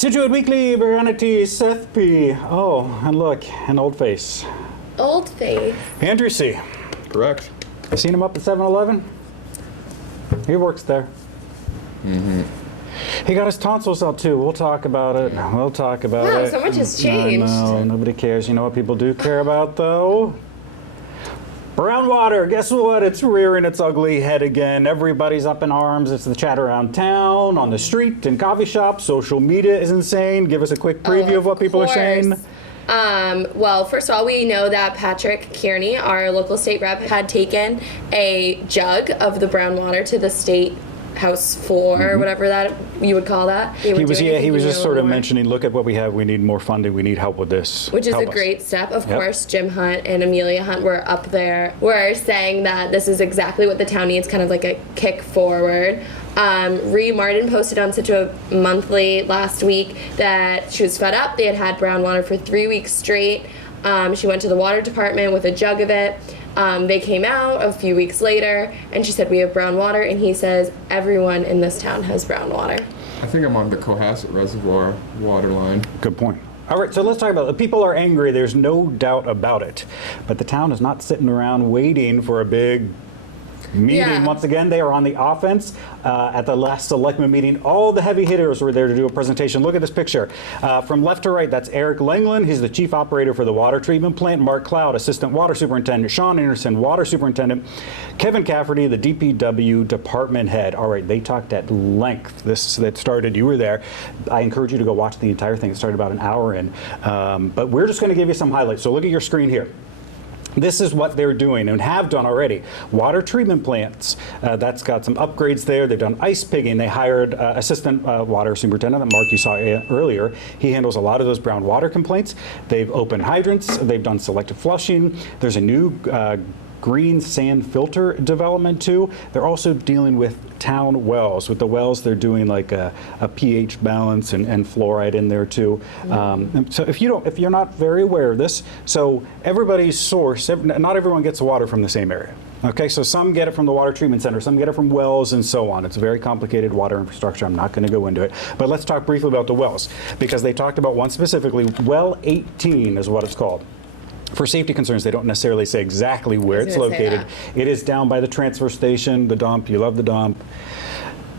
Scituate Weekly, Veranity, Seth P. Oh, and look, an old face. Old face. Andrew C. Correct. You seen him up at 7-Eleven? He works there. Mm-hmm. He got his tonsils out too. We'll talk about it. We'll talk about Wow, it. so much has changed. No, nobody cares. You know what people do care about though? Brown water, guess what? It's rearing its ugly head again. Everybody's up in arms. It's the chat around town, on the street, in coffee shops. Social media is insane. Give us a quick preview of what people are saying. Well, first of all, we know that Patrick Kearney, our local state rep, had taken a jug of the brown water to the state House floor, or whatever that you would call that. He was just sort of mentioning, look at what we have. We need more funding. We need help with this. Which is a great step. Of course, Jim Hunt and Amelia Hunt were up there. We're saying that this is exactly what the town needs, kind of like a kick forward. Ree Martin posted on Scituate Monthly last week that she was fed up. They had had brown water for 3 weeks straight. She went to the water department with a jug of it. They came out a few weeks later, and she said, we have brown water, and he says, everyone in this town has brown water. I think I'm on the Cohasset Reservoir water line. Good point. All right, so let's talk about it. The people are angry, there's no doubt about it. But the town is not sitting around waiting for a big meeting. Yeah. Once again, they are on the offense. At the last selectman meeting, all the heavy hitters were there to do a presentation. Look at this picture. From left to right, that's Eric Langland. He's the chief operator for the water treatment plant. Mark Cloud, assistant water superintendent. Sean Anderson, water superintendent. Kevin Cafferty, the DPW department head. All right, they talked at length. That started, you were there. I encourage you to go watch the entire thing. It started about an hour in. But we're just going to give you some highlights. So look at your screen here. This is what they're doing and have done already. Water treatment plants, that's got some upgrades there. They've done ice pigging. They hired assistant water superintendent, that Mark you saw earlier. He handles a lot of those brown water complaints. They've opened hydrants. They've done selective flushing. There's a new green sand filter development too. They're also dealing with town wells. With the wells, they're doing like a pH balance and fluoride in there too. So if you're not very aware of this, so everybody's source, not everyone gets water from the same area. Okay, so some get it from the water treatment center, some get it from wells and so on. It's a very complicated water infrastructure. I'm not going to go into it. But let's talk briefly about the wells, because they talked about one specifically. Well 18 is what it's called. For safety concerns, they don't necessarily say exactly where it's located. It is down by the transfer station, the dump. You love the dump.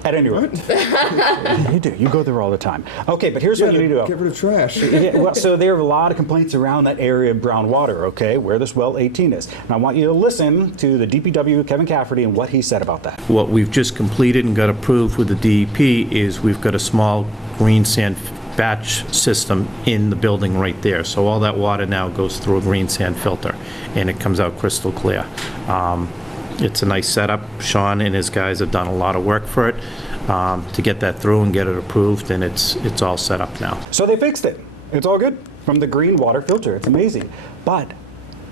At any rate, you do. You go there all the time. Okay, but here's what you need to know. Get rid of trash. Well, so there are a lot of complaints around that area of brown water, okay, where this well 18 is. And I want you to listen to the DPW, Kevin Cafferty, and what he said about that. What we've just completed and got approved with the DEP is we've got a small green sand batch system in the building right there. So all that water now goes through a green sand filter, and it comes out crystal clear. It's a nice setup. Sean and his guys have done a lot of work for it to get that through and get it approved, and it's all set up now. So they fixed it. It's all good from the green water filter. It's amazing. But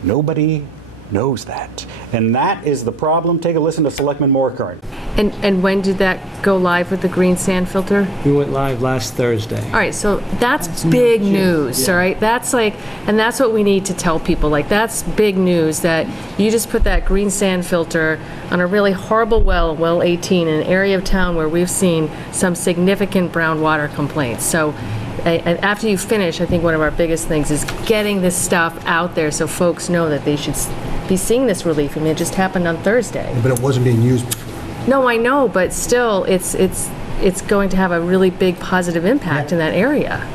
nobody knows that. And that is the problem. Take a listen to Selectman Moorkern. And when did that go live with the green sand filter? We went live last Thursday. All right, so that's big news, all right? That's like, and that's what we need to tell people. Like, that's big news that you just put that green sand filter on a really horrible well 18, in an area of town where we've seen some significant brown water complaints. So, and after you finish, I think one of our biggest things is getting this stuff out there so folks know that they should be seeing this relief. I mean, it just happened on Thursday. But it wasn't being used before. No, I know, but still, it's going to have a really big positive impact in that area.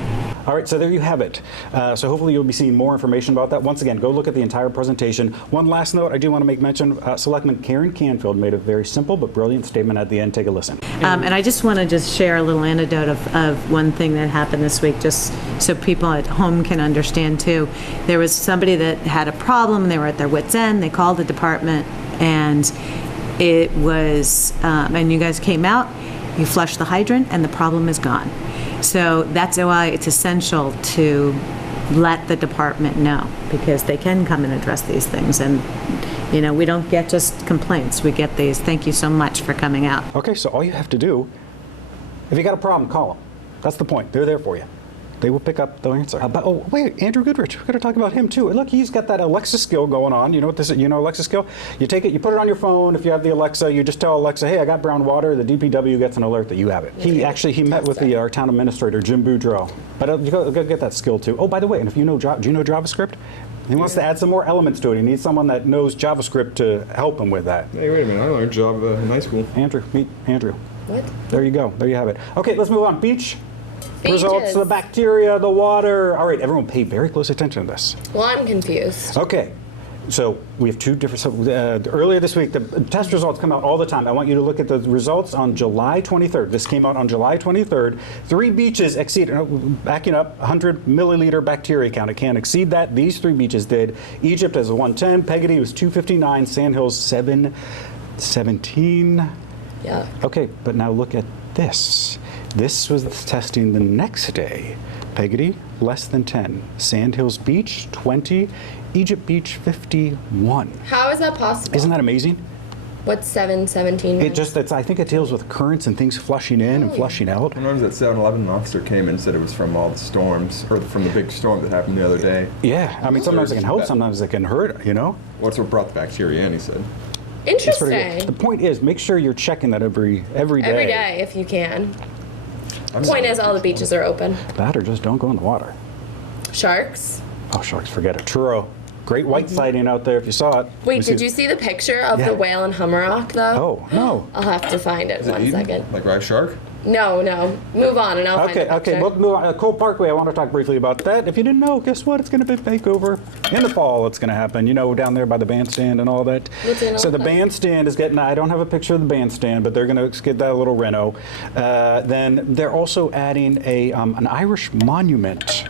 All right, so there you have it. So hopefully you'll be seeing more information about that. Once again, go look at the entire presentation. One last note, I do want to make mention, Selectman Karen Canfield made a very simple but brilliant statement at the end. Take a listen. And I just want to share a little anecdote of one thing that happened this week, just so people at home can understand too. There was somebody that had a problem, they were at their wit's end, they called the department, and it was, and you guys came out, you flushed the hydrant, and the problem is gone. So that's why it's essential to let the department know, because they can come and address these things. And, you know, we don't get just complaints, we get these. Thank you so much for coming out. Okay, so all you have to do, if you got a problem, call them. That's the point. They're there for you. They will pick up the answer. But, oh, wait, Andrew Goodrich. We're going to talk about him, too. Look, he's got that Alexa skill going on. You know what this is? You know Alexa skill? You take it, you put it on your phone. If you have the Alexa, you just tell Alexa, hey, I got brown water. The DPW gets an alert that you have it. He met with our town administrator, Jim Boudreau. But you go get that skill, too. Oh, by the way, and if you know, do you know JavaScript? He wants to add some more elements to it. He needs someone that knows JavaScript to help him with that. Hey, wait a minute. I learned Java in high school. Andrew, meet Andrew. What? There you go. There you have it. Okay, let's move on. Beach. Beaches. Results, the bacteria, the water. All right, everyone pay very close attention to this. Well, I'm confused. Okay, so we have two different, earlier this week, the test results come out all the time. I want you to look at the results on July 23rd. This came out on July 23rd. 3 beaches exceed, backing up, 100 milliliter bacteria count. It can't exceed that. These 3 beaches did. Egypt has 110, Peggotty was 259, Sandhills 717. Yeah. Okay, but now look at this. This was the testing the next day. Peggotty, less than 10. Sandhills Beach, 20. Egypt Beach, 51. How is that possible? Isn't that amazing? What's 717? It just, I think it deals with currents and things flushing in and flushing out. I remember that 7-Eleven officer came and said it was from all the storms, or from the big storm that happened the other day. Yeah, I mean, sometimes it can help, sometimes it can hurt, you know? What's what brought the bacteria in, he said. It's pretty good. Interesting. The point is, make sure you're checking that every day. Every day, if you can. Point is, all the beaches are open. That or just don't go in the water. Sharks. Oh, sharks, forget it. Truro. Great white sighting out there if you saw it. Wait, did you see the picture of Yeah. the whale in Hummerock, though? Oh, no. I'll have to find it Is it one Eden? second. Like Rice Shark? No. Move on, and I'll find Okay, the picture. we'll move on. Cole Parkway, I want to talk briefly about that. If you didn't know, guess what? It's going to be makeover. In the fall, it's going to happen. You know, down there by the bandstand and all that. What's in all So the that? bandstand is getting, I don't have a picture of the bandstand, but they're going to get that a little reno. Then they're also adding an Irish monument.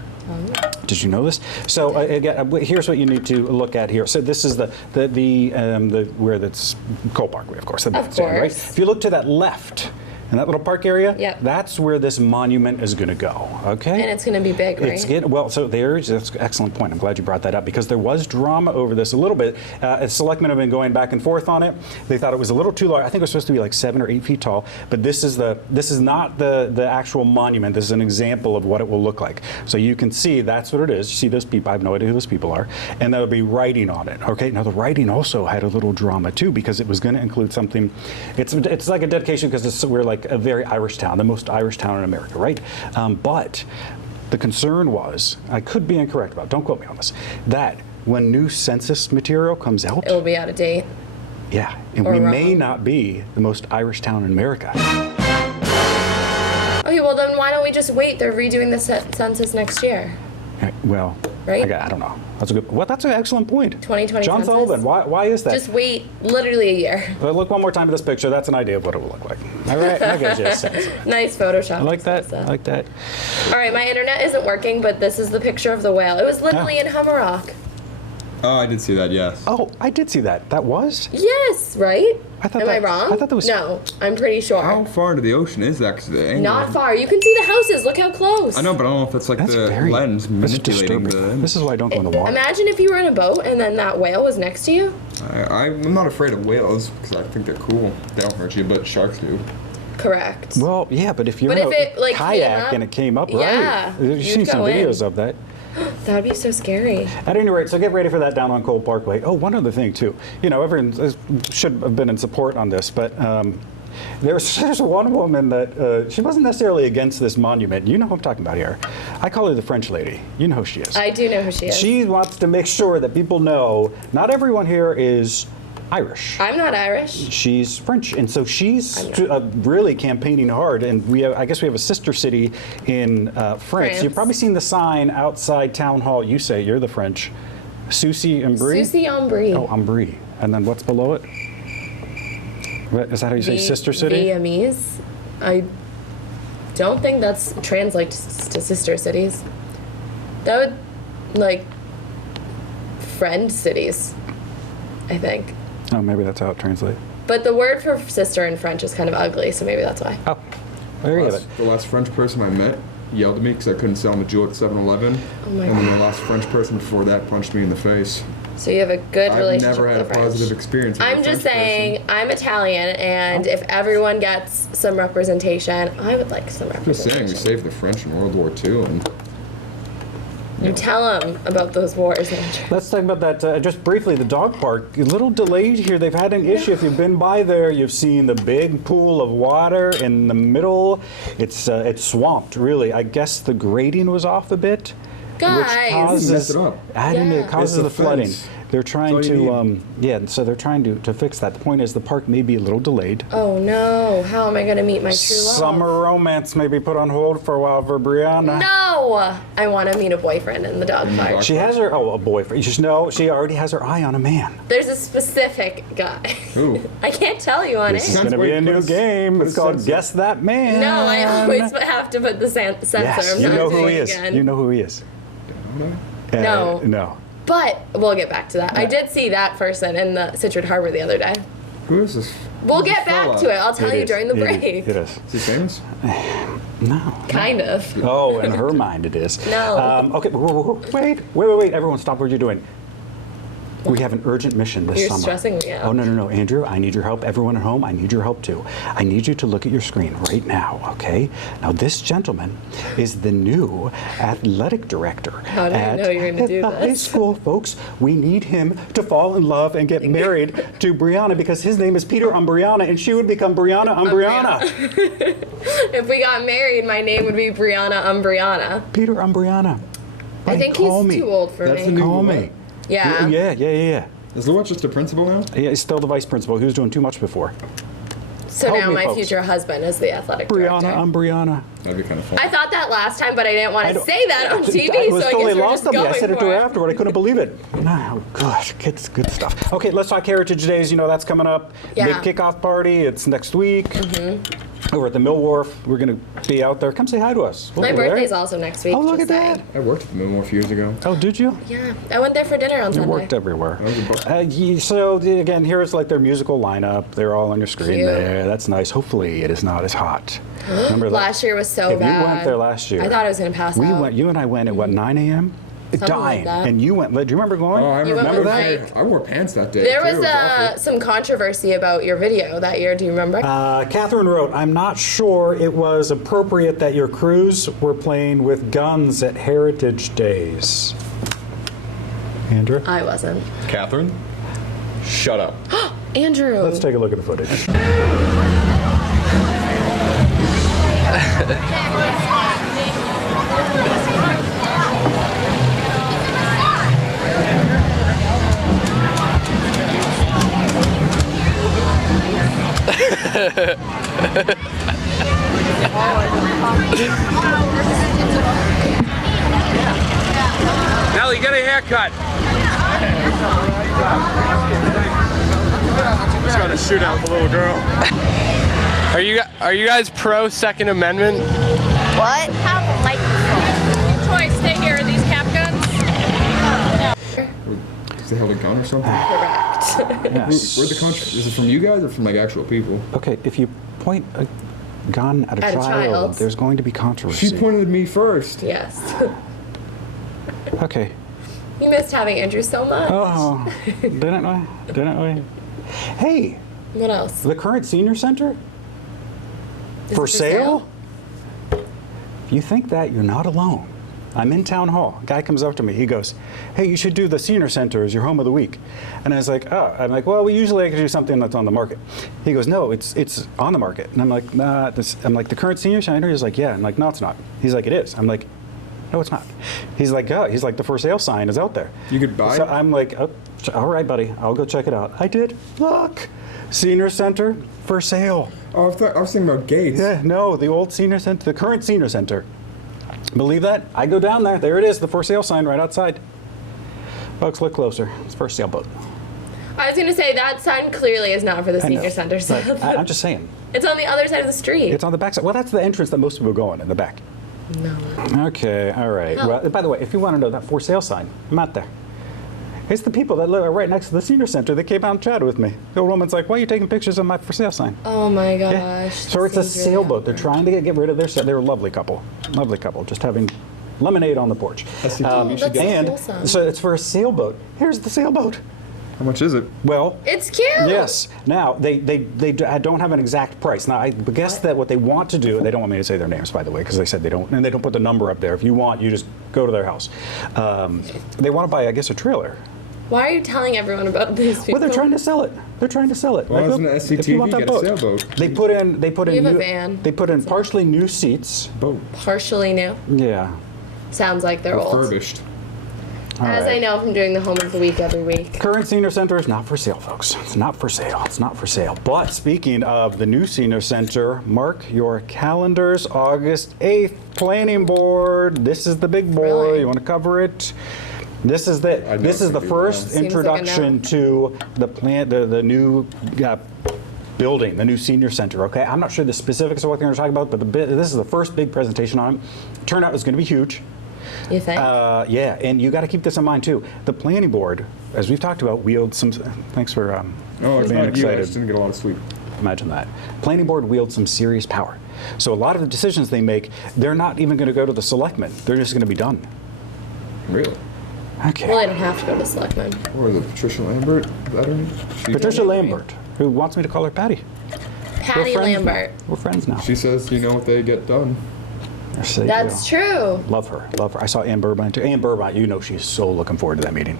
Did you know this? So again, here's what you need to look at here. So this is the where that's Cole Parkway, of course, the bandstand, right? course. If you look to that left, in that little park area, Yep. that's where this monument is going to go. Okay. And it's going to be big, right? So that's an excellent point. I'm glad you brought that up because there was drama over this a little bit. Selectmen have been going back and forth on it. They thought it was a little too large. I think it was supposed to be like 7 or 8 feet tall. But this is not the actual monument. This is an example of what it will look like. So you can see that's what it is. You see those people. I have no idea who those people are. And there'll be writing on it. Okay. Now the writing also had a little drama too because it was going to include something. It's like a dedication because we're like a very Irish town, the most Irish town in America, right? But the concern was, I could be incorrect about, don't quote me on this, that when new census material comes out, It will be out of date. yeah, and Or we may wrong. not be the most Irish town in America. Okay, well then why don't we just wait? They're redoing the census next year. Well, Right? I don't know. That's an excellent point. 2020 John census? Sullivan, why is that? Just wait literally a year. Look one more time at this picture. That's an idea of what it will look like. All right, I get you a sense. Nice Photoshop. I like that. I like that. All right, my internet isn't working, but this is the picture of the whale. It was literally in Hummerock. Oh, I did see that, yes. Oh, I did see that. That was? Yes, right? I thought Am I that- wrong? I thought that was- No, I'm pretty sure. How far into the ocean is that? 'Cause the angle- Not far. You can see the houses. Look how close. I know, but I don't know if that's like That's the very lens that's manipulating disturbing. the... This is why I don't go in the water. Imagine if you were in a boat and then that whale was next to you. I'm not afraid of whales because I think they're cool. They don't hurt you, but sharks do. Correct. Well, yeah, but if you're But in if a it, like, came kayak up- and it came up, Yeah, right? You've you'd seen some go in. videos of that. That would be so scary. At any rate, so get ready for that down on Cole Parkway. Oh, one other thing too. You know, everyone should have been in support on this, but there's one woman that she wasn't necessarily against this monument. You know who I'm talking about here. I call her the French lady. You know who she is. I do know who she is. She wants to make sure that people know not everyone here is Irish. I'm not Irish. She's French, and so she's really campaigning hard. And I guess we have a sister city in France. You've probably seen the sign outside Town Hall. You say you're the French. Sucy and Brie. Sucy en Brie. Oh, Ambry. And then what's below it? Is that how you say sister city? Vietnamese. I don't think that's translates to sister cities. That would like friend cities, I think. Oh, maybe that's how it translates. But the word for sister in French is kind of ugly, so maybe that's why. Oh, there you have it. The last French person I met yelled at me because I couldn't sell him a jewel at 7-Eleven. Oh my and then God. the last French person before that punched me in the face. So you have a good I've relationship never had a with the French. positive experience with a I'm just French saying, person. I'm Italian, and if everyone gets some representation, I would like some Just saying, representation. we saved the French in World War II, and You tell them about those wars, Andrew. Let's talk about that just briefly. The dog park, a little delayed here. They've had an issue. If you've been by there, you've seen the big pool of water in the middle. It's swamped, really. I guess the grading was off a bit, Guys. which causes Mess it up. it causes It's the a flooding. fence. They're trying That's all you to so they're trying to fix that. The point is the park may be a little delayed. Oh no, how am I going to meet my true love? Summer romance may be put on hold for a while for Brianna. No! I want to meet a boyfriend in the dog park. She has her a boyfriend. She already has her eye on a man. There's a specific guy. Who? I can't tell you on This is air. going to be a new game. It's called censor. Guess That Man. No, I always have to put the censor. Yes, I'm you not know who doing he it is. again. You know who he is. No. No. But we'll get back to that. I did see that person in the Scituate Harbor the other day. Who is this? We'll Who's get this back fella? to it. I'll tell It you is. during the It is. break. It is. Is he famous? No. Kind of. Oh, in her mind it is. No. Okay, wait. Everyone stop what you're doing. We have an urgent mission this You're summer. stressing me out. Oh, no. Andrew, I need your help. Everyone at home, I need your help too. I need you to look at your screen right now, okay? Now, this gentleman is the new athletic director How did I know you were gonna do the this? high school, folks. We need him to fall in love and get married to Brianna because his name is Peter Umbriana and she would become Brianna Umbriana. If we got married, my name would be Brianna Umbriana. Peter Umbriana. I think Call he's me. too old for That's me. the new Call one. me. Yeah. Yeah. Is Luwet just a principal now? Yeah, he's still the vice principal. He was doing too much before. So Help now me, my folks. future husband is the athletic Brianna, director. I'm Brianna. That'd be kind of fun. I thought that last time, but I didn't want I to don't- say that on TV, I was so I totally guess we're lost just on me. I going said it to for her it. afterward. I couldn't believe it. Oh, gosh, it's good stuff. Okay, let's talk Heritage Days. You know, that's coming up. Yeah. Big kickoff party. It's next week. Over at the Mill Wharf. We're going to be out there. Come say hi to us. We'll My be there. birthday's also next week. Oh, look just at that. saying. I worked at the Mill a few years ago. Oh, did you? Yeah, I went there for dinner on You Sunday. worked everywhere. was a book. So again, here's like their musical lineup. They're all on your screen Cute. there. That's nice. Hopefully, it is not as hot. Remember that? Last year was so If bad. you went there last year, I thought I was gonna pass We out. went. You and I went at what 9 a.m. Something Dying, like that. and you went. Do you remember going? Oh, I You went remember with that. Mike. I wore pants that day. There too. was It awful. some controversy about your video that year. Do you remember? Catherine wrote, "I'm not sure it was appropriate that your crews were playing with guns at Heritage Days." Andrew, I wasn't. Catherine, shut up. Andrew. let's take a look at the footage. Nelly, get a haircut. Just got a shootout with a little girl. Are you guys pro Second Amendment? What? Have a microphone. Troy, stay here. Are these cap guns? Is they held a gun or something? Yes. Where'd the country? Is it from you guys or from like actual people? Okay, if you point a gun at a At a child, child. there's going to be controversy. She pointed at me first. Yes. Okay. You missed having Andrew so much. Oh, didn't I? Didn't we? Hey, What else? the current senior center Is for it sale? If you think that, you're not alone. I'm in town hall. A guy comes up to me. He goes, "Hey, you should do the senior center as your home of the week." And I was like, "Oh." I'm like, "Well, we usually like to do something that's on the market." He goes, "No, it's on the market." And I'm like, "Nah." I'm like, "The current senior center?" He's like, "Yeah." I'm like, "No, it's not." He's like, "It is." I'm like, "No, it's not." He's like, "Oh." He's like, "The for sale sign is out there." You could buy So it? I'm like, "Oh, all right, buddy. I'll go check it out." I did. Look, senior center for sale. Oh, I was thinking about Gates. Yeah, no, the old senior center, the current senior center. Believe that? I go down there. There it is, the for sale sign right outside. Folks, look closer. It's for sale boat. I was going to say that sign clearly is not for the I know. senior center But stuff. I'm just saying. It's on the other side of the street. It's on the back side. Well, that's the entrance that most people go in the back. No. Okay, all right. No. Well, by the way, if you want to know that for sale sign, I'm out there. It's the people that live right next to the senior center that came out and chatted with me. The old woman's like, "Why are you taking pictures of my for sale sign?" Oh my gosh. Yeah. So it's a This seems really sailboat. They're trying to get rid of their. They're a lovely couple, just having lemonade on the porch. That's the team. You should That's get And wholesome. so it's for a sailboat. Here's the sailboat. How much is it? Well, It's cute. yes. Now, they don't have an exact price. Now, I guess that what they want to do, they don't want me to say their names, by the way, because they said they don't, and they don't put the number up there. If you want, you just go to their house. They want to buy, I guess, a trailer. Why are you telling everyone about these people? Well, they're trying to sell it. They're trying to sell it. Well, Like, isn't it look, if you want SCTV, that get a sailboat. They put in We have a new, van. They put in partially new seats. Boat. Partially new. Yeah. Sounds like they're old. Refurbished. All As right. I know from doing the home of the week every week. Current senior center is not for sale, folks. It's not for sale. It's not for sale. But speaking of the new senior center, mark your calendars. August 8th, planning board. This is the big boy. Really? You want to cover it? This is I the know this it's is the gonna be first long. Seems like a introduction to the plant, the new building, the new senior center. Okay, I'm not sure the specifics of what they're going to talk about, but this is the first big presentation on it. Turnout is going to be huge. You think? Yeah, and you got to keep this in mind too. The planning board, as we've talked about, wields some. Thanks for Oh, it's being not you. I excited. just didn't get a lot of sleep. Imagine that. Planning board wields some serious power. So a lot of the decisions they make, they're not even going to go to the selectmen. They're just going to be done. Really? Okay. Well, I don't have to go to selectmen. Or is it Patricia Lambert? Is that her name? Patricia Lambert, who wants me to call her Patty. Patty We're friends Lambert. now. We're friends now. She says, you know what they get done. Yes, they That's do. true. Love her. Love her. I saw Ann Burbine too. Ann Burbine, you know she's so looking forward to that meeting.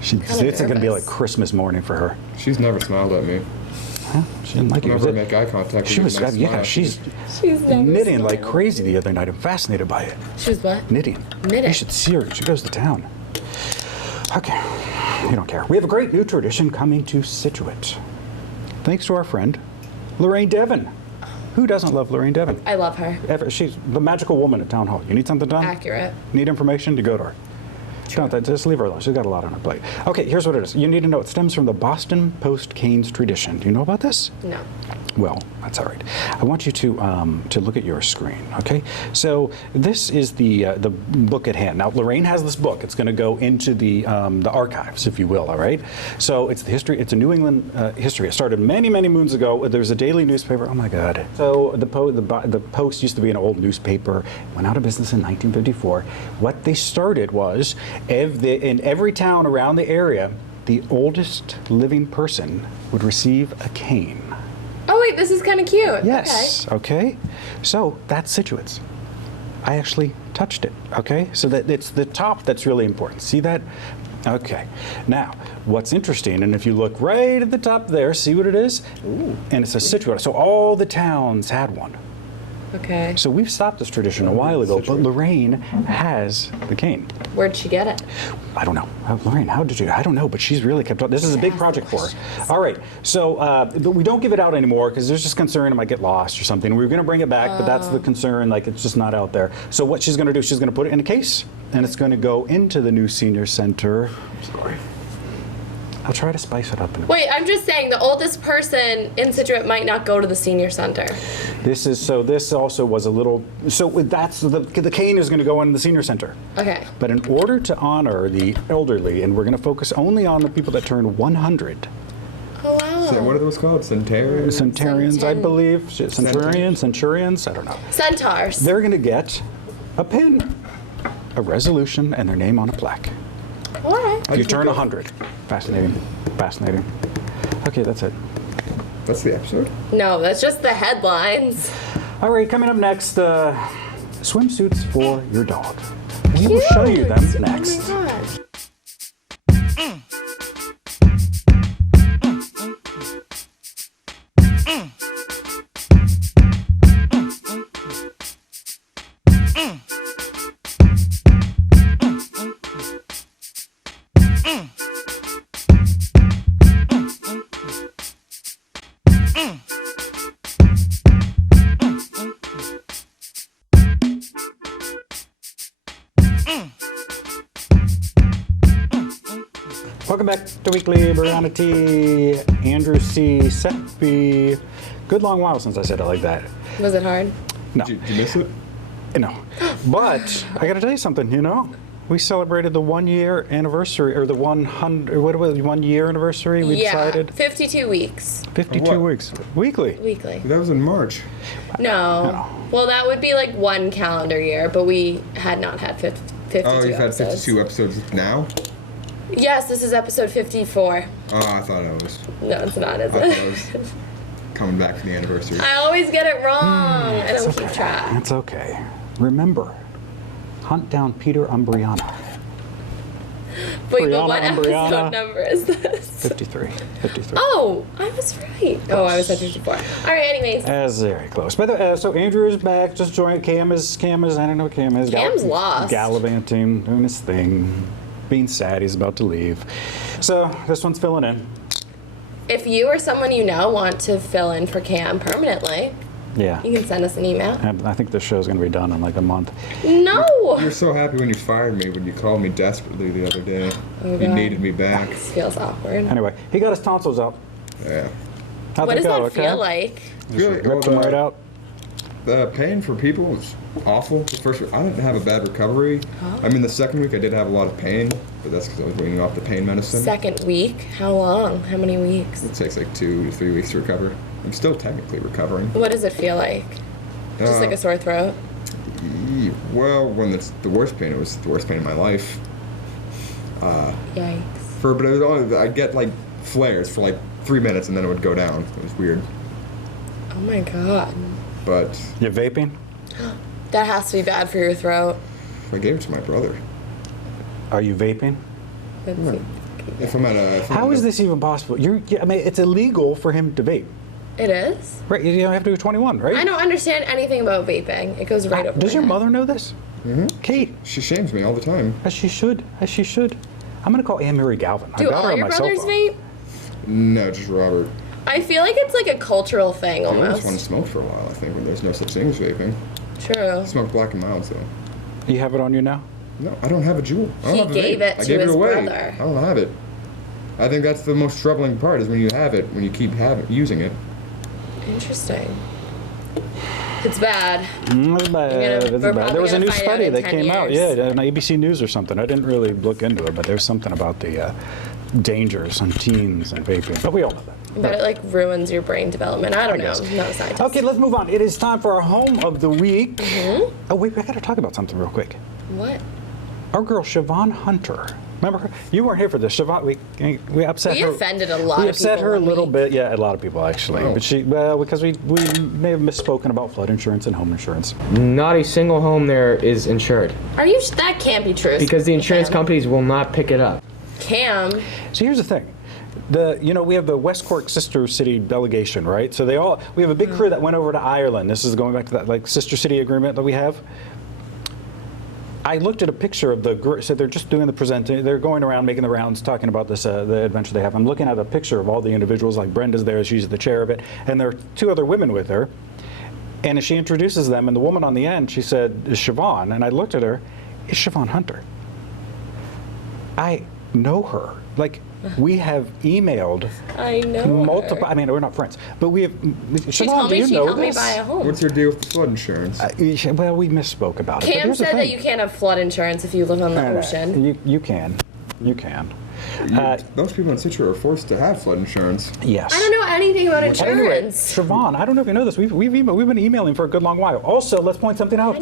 It's going to be like nervous. Christmas morning for her. She's never smiled at me. Huh? She didn't like it. Never Was make it? eye contact. She or was, give a nice yeah, smile. she's She's never knitting like smiled. crazy the other night. I'm fascinated by it. She was what? Knitting. Knitting. You should see her. She goes to town. Okay. You don't care. We have a great new tradition coming to Scituate. Thanks to our friend, Lorraine Devon. Who doesn't love Lorraine Devon? I love her. She's the magical woman at Town Hall. You need something done? Accurate. Need information? You go to her. Don't, just leave her alone. She's got a lot on her plate. Okay, here's what it is. You need to know it stems from the Boston Post-Canes tradition. Do you know about this? No. Well, that's all right. I want you to look at your screen, okay? So this is the book at hand. Now, Lorraine has this book. It's going to go into the archives, if you will, all right? So it's the history. It's a New England history. It started many, many moons ago. There was a daily newspaper. Oh, my God. So the Post used to be an old newspaper. Went out of business in 1954. What they started was, in every town around the area, the oldest living person would receive a cane. Oh, wait, this is kind of cute. Yes, okay. So that's Scituate's. I actually touched it, okay? So that it's the top that's really important. See that? Okay. Now, what's interesting, and if you look right at the top there, see what it is? Ooh. And it says Scituate. So all the towns had one. Okay. So we've stopped this tradition a while ago, but Lorraine has the cane. Where'd she get it? I don't know. Lorraine, how did you? I don't know, but she's really kept up. This is a big project for her. All right. So we don't give it out anymore because there's just concern it might get lost or something. We were going to bring it back, but that's the concern. Like, it's just not out there. So what she's going to do, she's going to put it in a case, and it's going to go into the new senior center. Sorry. I'll try to spice it up. Wait, I'm just saying the oldest person in Scituate might not go to the senior center. This also was a little. So that's the cane is going to go in the senior center. Okay. But in order to honor the elderly, and we're going to focus only on the people that turn 100. Oh, wow. So what are those called? Centarians? Centurions, I believe. Centurions, I don't know. Centaurs. They're going to get a pin, a resolution, and their name on a plaque. All right. If you turn 100. Fascinating. Fascinating. Okay, that's it. That's the episode? No, that's just the headlines. All right, coming up next, swimsuits for your dog. We will show you them next. Oh my gosh. Welcome back to Weekly. Brianna T, Andrew C, Seppi. Good long while since I said it like that. Was it hard? No. Did you miss it? No. But I got to tell you something, We celebrated the 1 year anniversary, or the 1 year anniversary, we decided? 52 weeks. 52 What? weeks. Weekly. Weekly. That was in March. No. Well, that would be like one calendar year, but we had not had 52 Oh, you've had episodes. 52 episodes now? Yes, this is episode 54. Oh, I thought it was. No, it's not, is I thought it it? was coming back for the anniversary. I always get it wrong. I don't keep track. That's okay. Remember, hunt down Peter Umbriana. Wait, but Brianna what and episode Brianna. number is this? 53. 53. Oh, I was right. Oh, I was at 54. All right, anyways. That's very close. By the way, so Andrew is back. Just joined. Cam is. I don't know what Cam is. Cam's lost. Gallivanting, doing his thing, being sad. He's about to leave. So this one's filling in. If you or someone you know want to fill in for Cam permanently, Yeah. you can send us an email. And I think this show's going to be done in like a month. No! You were so happy when you fired me, when you called me desperately the other day. Oh, You God. needed me back. This feels awkward. Anyway, he got his tonsils out. Yeah. How'd What that does go? that feel like? Really, Ripped them right out. The pain for people was awful. The first week, I didn't have a bad recovery. I mean, the second week I did have a lot of pain, but that's because I was weaning off the pain medicine. Second week? How long? How many weeks? It takes like 2 to 3 weeks to recover. I'm still technically recovering. What does it feel like? Just like a sore throat? Well, when it's the worst pain, it was the worst pain in my life. Yikes. But it was only, I'd get like flares for like 3 minutes and then it would go down. It was weird. Oh my God. But You vaping? That has to be bad for your throat. I gave it to my brother. Are you vaping? That's- If I'm at a... How is this even possible? I mean, it's illegal for him to vape. It is? Right, you don't have to be 21, right? I don't understand anything about vaping. It goes right over Does my your head. mother know this? Mm-hmm. Kate, She shames me all the time. as she should, as she should. I'm gonna call Anne Marie Galvin. I Do got her all on your my cell brothers phone. vape? No, just Robert. I feel like it's like a cultural thing I almost almost. one smoked for a while, I think, when there's no such thing as vaping. True. I smoked Black and Milds, though. You have it on you now? No, I don't have a Juul. I don't He have a gave vape. it I to gave his it away. brother. I don't have it. I think that's the most troubling part, is when you have it, when you keep using it. Interesting. It's bad. It's bad. It's we're bad. probably There was a gonna new find out study in that 10 came out, years. on ABC News or something. I didn't really look into it, but there's something about the dangers on teens and vaping. But we all know that. But it like ruins your brain development. I don't know. guess. I'm not a scientist. Okay, let's move on. It is time for our home of the week. Mm-hmm. Oh, wait, I got to talk about something real quick. What? Our girl, Siobhan Hunter. Remember her? You weren't here for this. Siobhan, we upset We her. offended a lot We of upset people her a one little week. bit. Yeah, a lot of people actually. Oh. But because we may have misspoken about flood insurance and home insurance. Not a single home there is insured Are you? That can't be true. because the insurance Cam. companies will not pick it up. Cam. So here's the thing. We have the West Cork sister city delegation, right? So we have a big crew that went over to Ireland. This is going back to that like sister city agreement that we have. I looked at a picture of so they're just doing the presenting, they're going around making the rounds talking about this, the adventure they have. I'm looking at a picture of all the individuals, like Brenda's there, she's the chair of it, and there are 2 other women with her. And as she introduces them, and the woman on the end, she said, is Siobhan, and I looked at her, it's Siobhan Hunter. I know her. Like, we have emailed I know. multiple, her. I mean, we're not friends, but we have, She Siobhan, told do me you she'd know help me this? buy a home. What's your deal with the flood insurance? Well, we misspoke about it. but Cam here's the said that thing. you can't have flood insurance if you live on the ocean. You can. You can. Those people in Scituate are forced to have flood insurance. Yes. I don't know anything about Anyway, insurance. Siobhan, I don't know if you know this. We've been emailing for a good long while. Also, let's point something out.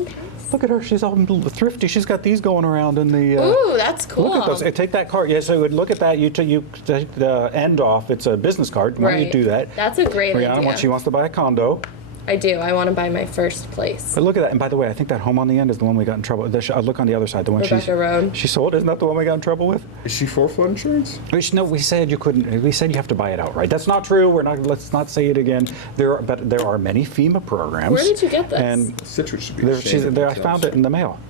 Look at her. She's all thrifty. She's got these going around in the. Ooh, that's cool. Look at those. Take that card. Yeah, so you would look at that. You take the end off. It's a business card. Why don't you Right. do that? That's a great Rihanna, idea. she wants to buy a condo. I do. I want to buy my first place. But look at that. And by the way, I think that home on the end is the one we got in trouble. Look on the other side. The one Rebecca Road. she sold. Isn't that the one we got in trouble with? Is she for flood insurance? No, we said you couldn't. We said you have to buy it outright. That's not true. Let's not say it again. There are many FEMA programs. Where did you get this? And Scituate should be there, ashamed of I themselves. found it in the mail.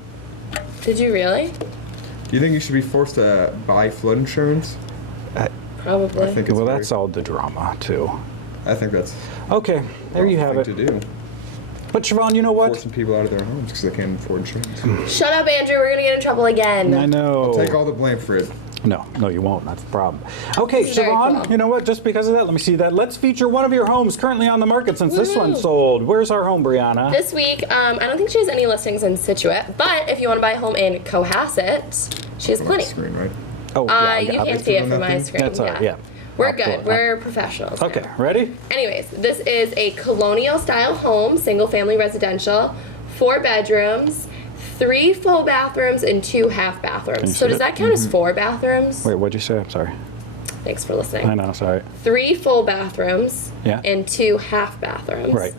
Did you really? Do you think you should be forced to buy flood insurance? Probably. I think it's Well, very- that's all the drama too. I think that's Okay, there you have it. to do. But Siobhan, you know what? Forcing people out of their homes because they can't afford insurance. Shut up, Andrew. We're gonna get in trouble again. I know. Take all the blame for it. No, you won't. That's the problem. Okay, This is very Siobhan, cool. you know what? Just because of that, let me see that. Let's feature one of your homes currently on the market since this one Woohoo. sold. Where's our home, Brianna? This week, I don't think she has any listings in Scituate, but if you want to buy a home in Cohasset, she has On the plenty. screen, right? Oh, You yeah. can't see it on from that my thing? screen. That's all right, yeah. We're I'll pull good. it up. We're professionals. Okay, now. ready? Anyways, this is a colonial style home, single family residential, 4 bedrooms, 3 full bathrooms and 2 half Can you bathrooms. So see does it? that count as 4 bathrooms? Wait, what'd you say? I'm sorry. Thanks for listening. I know, sorry. 3 full bathrooms Yeah. and 2 half bathrooms. Right.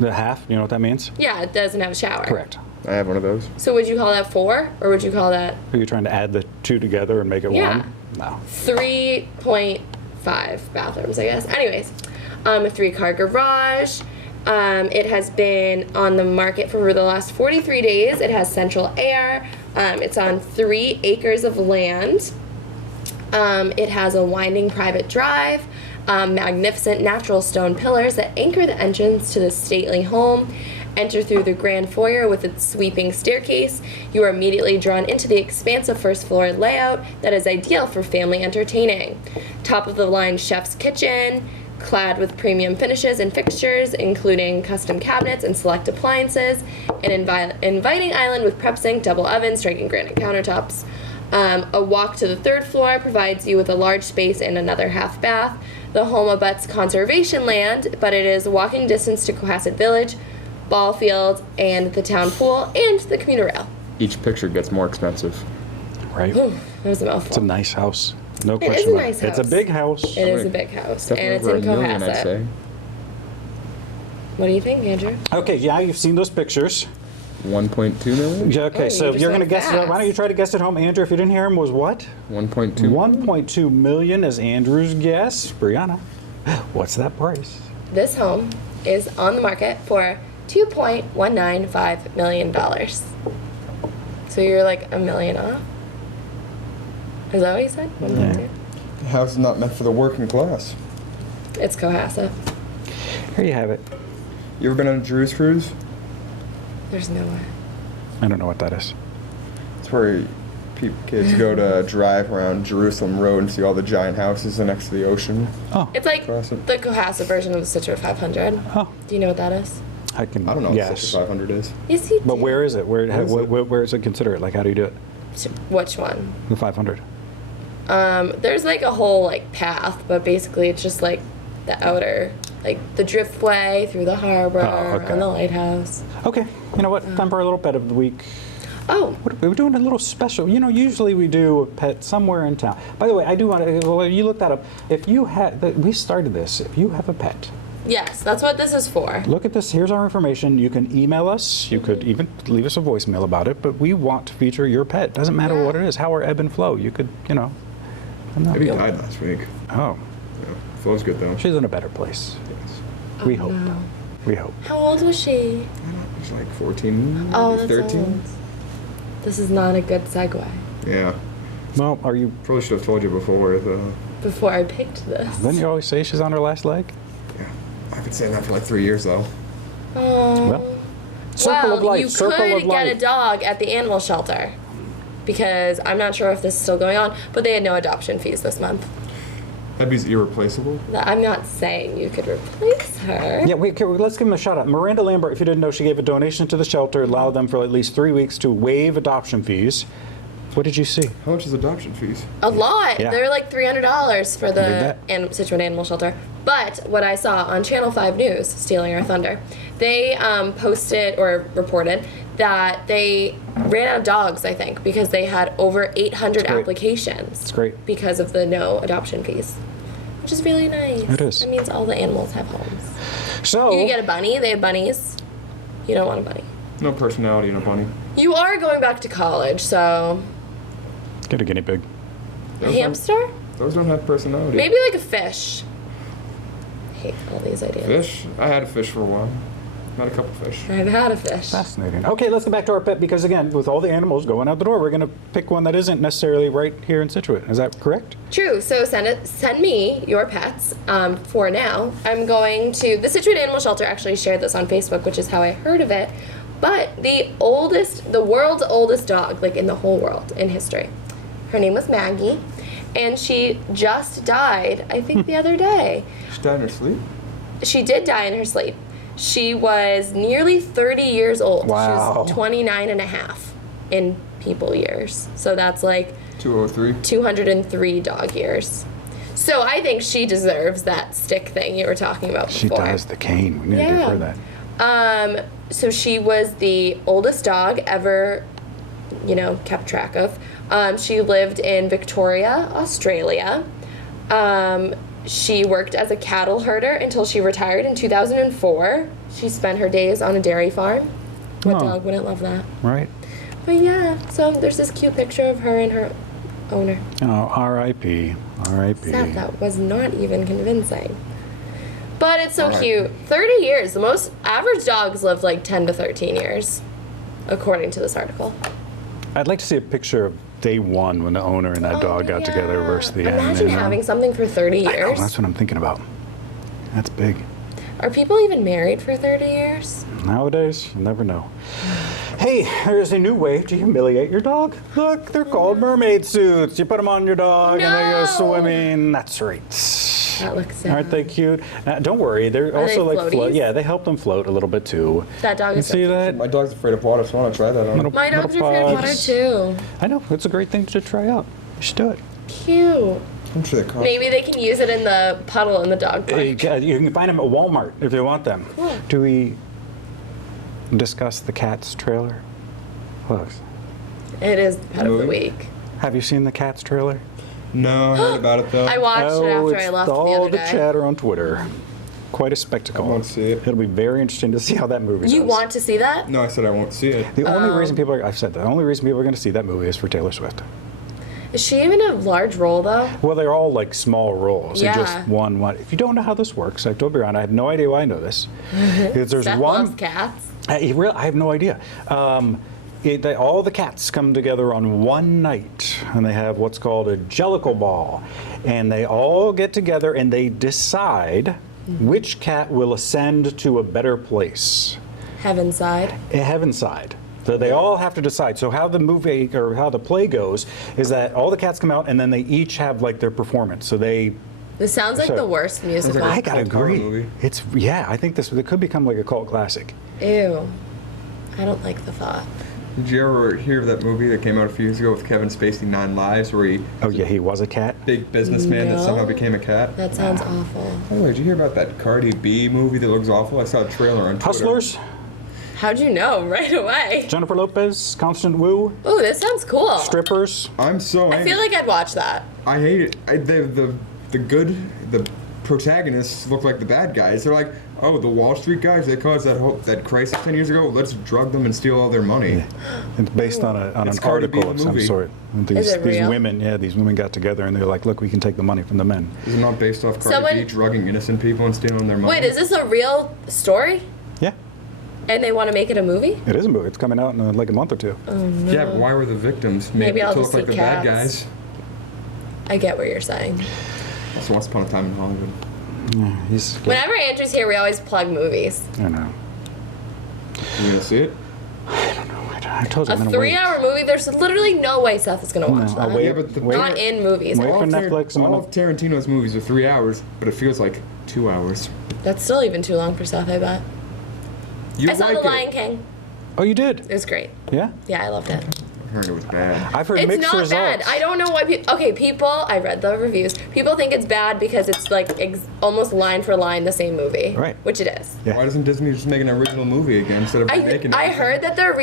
The half, you know what that means? Yeah, it doesn't have a shower. Correct. I have one of those. So would you call that 4, or would you call that Are you trying to add the 2 together and make it Yeah. 1? No. 3.5 bathrooms, I guess. Anyways, a 3-car garage. It has been on the market for the last 43 days. It has central air. It's on 3 acres of land. It has a winding private drive, magnificent natural stone pillars that anchor the entrance to the stately home. Enter through the grand foyer with its sweeping staircase. You are immediately drawn into the expansive first floor layout that is ideal for family entertaining. Top of the line chef's kitchen, clad with premium finishes and fixtures, including custom cabinets and select appliances. An inviting island with prep sink, double oven, striking granite countertops. A walk to the 3rd floor provides you with a large space and another half bath. The home abuts conservation land, but it is walking distance to Cohasset Village, ball fields, and the town pool, and the commuter rail. Each picture gets more expensive. Right? That was a mouthful. It's a nice house. No It question is a about nice it. It's a house. big house. It is a big house, and Definitely it's over in $1 million, I'd Cohasset. say. What do you think, Andrew? Okay, yeah, you've seen those pictures. 1.2 million? Yeah, okay, Oh, so you're if you're so going to guess it, fast. why don't you try to guess at home? Andrew, if you didn't hear him, was what? 1.2. 1.2 million is Andrew's guess. Brianna, what's that price? This home is on the market for $2.195 million. So you're like $1 million off? Is that what you said? 1.2? The house is not meant for the working class. It's Cohasset. Here you have it. You ever been on a Drew's cruise? There's no way. I don't know what that is. It's where kids go to drive around Jerusalem Road and see all the giant houses next to the ocean. Oh, It's like Cohasset. the Cohasset version of the Scituate 500. oh, Do you know what that is? I can I don't know what guess. 6500 is. Yes, you But do. where is it? Where, Where is it? where is it considered? Like, how do you do it? Which one? The 500. There's like a whole like path, but basically it's just like the outer, like the driftway through the harbor Oh, okay. and the lighthouse. Okay, you know what? Time for a little pet of the week. Oh, We're doing a little special. You know, usually we do a pet somewhere in town. By the way, I do want to, well, you look that up. If you had, we started this, if you have a pet, yes, that's what this is for. look at this. Here's our information. You can email us. You could even leave us a voicemail about it, but we want to feature your pet. Doesn't matter Yeah. what it is, how or ebb and flow. You could, you know. I don't know. Maybe he died last week. Oh, Yeah. Flo's good though. she's in a better place. Yes. We hope. We hope. How old was she? She's like 14, Oh, maybe that's 13. old. This is not a good segue. Yeah. Well, are you, Probably should have told you before. Before I picked this. didn't you always say she's on her last leg? Yeah. I've been saying that for like 3 years though. Oh. Well, circle of life, you circle could of get a life. dog at the animal shelter. Because I'm not sure if this is still going on, but they had no adoption fees this month. That means irreplaceable. I'm not saying you could replace her. Yeah, wait, let's give him a shout out. Miranda Lambert, if you didn't know, she gave a donation to the shelter, allowed them for at least 3 weeks to waive adoption fees. What did you see? How much is adoption fees? A lot. Yeah. They're like $300 for the bet. Scituate Animal Shelter. But what I saw on Channel 5 News, stealing our thunder, they posted or reported that they ran out of dogs, I think, because they had over 800 great. applications. It's great. Because of the no adoption fees, which is really nice. It is. That means all the animals have homes. So, You can get a bunny. They have bunnies. You don't want a bunny. No personality in a bunny. You are going back to college, so get a guinea pig. a hamster? Those don't have personality. Maybe like a fish. I hate all these ideas. Fish? I had a fish for a while. Not a couple fish. I've had a fish. Fascinating. Okay, let's get back to our pet because, again, with all the animals going out the door, we're going to pick one that isn't necessarily right here in Scituate. Is that correct? True. So send me your pets for now. I'm going to the Scituate Animal Shelter. Actually shared this on Facebook, which is how I heard of it. But the world's oldest dog, like in the whole world in history. Her name was Maggie, and she just died. I think the other day. She died in her sleep? She did die in her sleep. She was nearly 30 years old. Wow. She was 29 and a half in people years. So that's like 203. 203 dog years. So I think she deserves that stick thing you were talking about She before. does the cane. We need to give her that. so she was the oldest dog ever, kept track of. She lived in Victoria, Australia. She worked as a cattle herder until she retired in 2004. She spent her days on a dairy farm. What dog wouldn't love that? Right. But yeah, so there's this cute picture of her and her owner. Oh, R.I.P. R.I.P. That was not even convincing. But it's so cute. 30 years. The most average dogs live like 10 to 13 years, according to this article. I'd like to see a picture of day one when the owner and that dog got together versus the end. Imagine having something for 30 years. I know, that's what I'm thinking about. That's big. Are people even married for 30 years? Nowadays, you never know. Hey, there's a new way to humiliate your dog. Look, they're called mermaid suits. You put them on your dog and they go swimming. That's right. That looks sad. Aren't they cute? Don't worry, they're also they like floaties? Yeah, they help them float a little bit too. That dog You is so see cute. that? My dog's afraid of water, so I want to try that on. My dogs are afraid of water too. I know, it's a great thing to try out. You should do it. Cute. I'm sure they cost. Maybe they can use it in the puddle in the dog park. You can find them at Walmart if you want them. Cool. Do we discuss the Cats trailer? Look, It is pet of the week. have you seen the Cats trailer? No, I heard about it though. I watched it after it's I left the all other the day. chatter on Twitter. Quite a spectacle. I won't see it. It'll be very interesting to see how that movie You does. want to see that? No, I said I won't see it. The only reason people are, I've said that, the only reason people are going to see that movie is for Taylor Swift. Is she even a large role though? Well, they're all like small roles. Yeah. They just one. If you don't know how this works, I've told you around. I have no idea why I know this. Because there's Seth one. loves cats. I have no idea. All the cats come together on one night, and they have what's called a Jellicle Ball, and they all get together and they decide which cat will ascend to a better place, Heaven side. a heaven side. So they all have to decide. So how the movie or how the play goes is that all the cats come out, and then they each have like their performance. So they. This sounds like So- the worst musical. I gotta cult horror agree. movie. I think it could become like a cult classic. Ew. I don't like the thought. Did you ever hear of that movie that came out a few years ago with Kevin Spacey, 9 Lives, where he Oh yeah, he was a cat. big businessman that No. somehow became a cat? That sounds awful. By the way, did you hear about that Cardi B movie that looks awful? I saw a trailer on Twitter. Hustlers, How'd you know right away? Jennifer Lopez, Constant Wu, Ooh, this sounds cool. strippers. I'm so angry. I feel like I'd watch that. I hate it. The protagonists look like the bad guys. They're like, oh, the Wall Street guys, they caused that crisis 10 years ago. Let's drug them and steal all their money. It's based on an It's Cardi B, article of the some movie. sort. Is it real? These women got together and they're like, look, we can take the money from the men. Is it not based off Cardi Someone- B drugging innocent people and stealing their money? Wait, is this a real story? Yeah, And they want to make it a movie? it is a movie. It's coming out in like a month or two. Yeah, but why were the victims made Maybe I'll to just look like see the bad cats. guys? I get what you're saying. That's Once Upon a Time in Hollywood. He's, Whenever Andrew's here, we always plug movies. I know. You gonna see it? I told you A I'm gonna wait. 3-hour movie, there's literally no way Seth is going to watch No, I'll that. wait. Yeah, but the- Not in movies. Wait All for of Netflix. I'm all gonna- of Tarantino's movies are 3 hours, but it feels like 2 hours. That's still even too long for Seth, I bet. You I saw like The Lion it. King. Oh, you did? It was great. Yeah. Yeah, I loved it. I heard it was bad. I've heard It's mixed not results. bad. I don't know why people. Okay, people. I read the reviews. People think it's bad because it's like almost line for line the same movie. Right. Which it is. Yeah. Why doesn't Disney just make an original movie again instead of remaking it? I heard that they're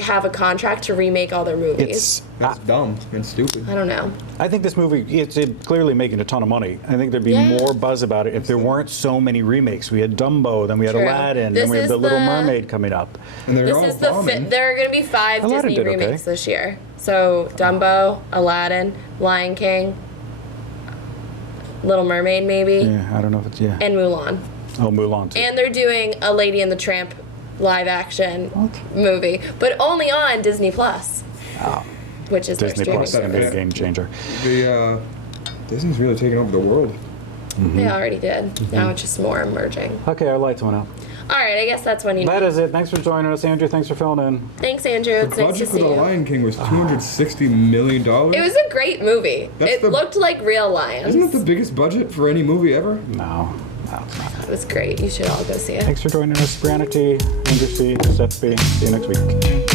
have a contract to remake all their movies. It's. That's dumb and stupid. I don't know. I think this movie, it's clearly making a ton of money. I think there'd be Yeah. more buzz about it if there weren't so many remakes. We had Dumbo, then we had True. Aladdin, This then we had is The Little the- Mermaid coming up. And they're This all is the bombing. there are going to be 5 Aladdin Disney did okay. remakes this year. So Dumbo, Aladdin, Lion King, Little Mermaid maybe, Yeah, I don't know if it's, yeah. and Mulan. Oh, Mulan too. And they're doing a Lady and the Tramp live action movie, but only on Disney Plus. Which is Disney their Plus is streaming going to be a service. game changer. Disney's really taking over the world. They already did. Now it's just more emerging. Okay, our lights went out. All right, I guess that's when you. That is it. Thanks for joining us, Andrew. Thanks for filling in. Thanks, Andrew. The It's nice to budget for see The you. Lion King was $260 million. It was a great movie. That's It looked like real lions. Isn't it the biggest budget for any movie ever? No, it's not. It was great. You should all go see it. Thanks for joining us, Brianna T, Andrew C, Seth B. See you next week.